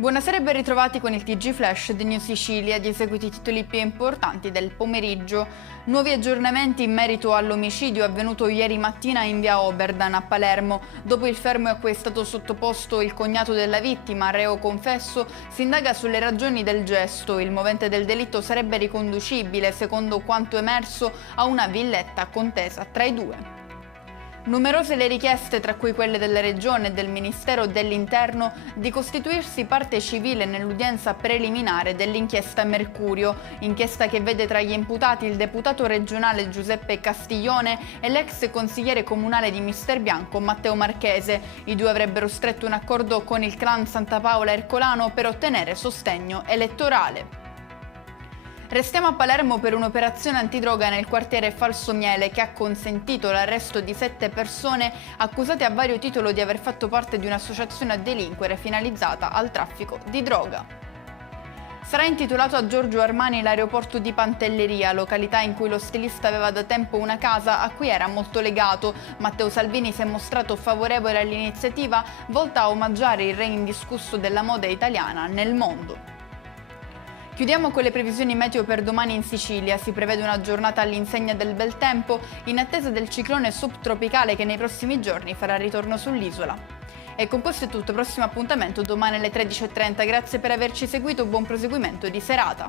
Buonasera e ben ritrovati con il TG Flash di New Sicilia, di seguiti i titoli più importanti del pomeriggio. Nuovi aggiornamenti in merito all'omicidio avvenuto ieri mattina in via Oberdan a Palermo. Dopo il fermo a cui è stato sottoposto il cognato della vittima, reo confesso, si indaga sulle ragioni del gesto. Il movente del delitto sarebbe riconducibile, secondo quanto emerso, a una villetta contesa tra i due. Numerose le richieste, tra cui quelle della Regione e del Ministero dell'Interno, di costituirsi parte civile nell'udienza preliminare dell'inchiesta Mercurio, inchiesta che vede tra gli imputati il deputato regionale Giuseppe Castiglione e l'ex consigliere comunale di Misterbianco Matteo Marchese. I due avrebbero stretto un accordo con il clan Santa Paola Ercolano per ottenere sostegno elettorale. Restiamo a Palermo per un'operazione antidroga nel quartiere Falsomiele che ha consentito l'arresto di 7 persone accusate a vario titolo di aver fatto parte di un'associazione a delinquere finalizzata al traffico di droga. Sarà intitolato a Giorgio Armani l'aeroporto di Pantelleria, località in cui lo stilista aveva da tempo una casa a cui era molto legato. Matteo Salvini si è mostrato favorevole all'iniziativa volta a omaggiare il re indiscusso della moda italiana nel mondo. Chiudiamo con le previsioni meteo per domani in Sicilia. Si prevede una giornata all'insegna del bel tempo in attesa del ciclone subtropicale che nei prossimi giorni farà ritorno sull'isola. E con questo è tutto, prossimo appuntamento domani alle 13:30. Grazie per averci seguito, buon proseguimento di serata.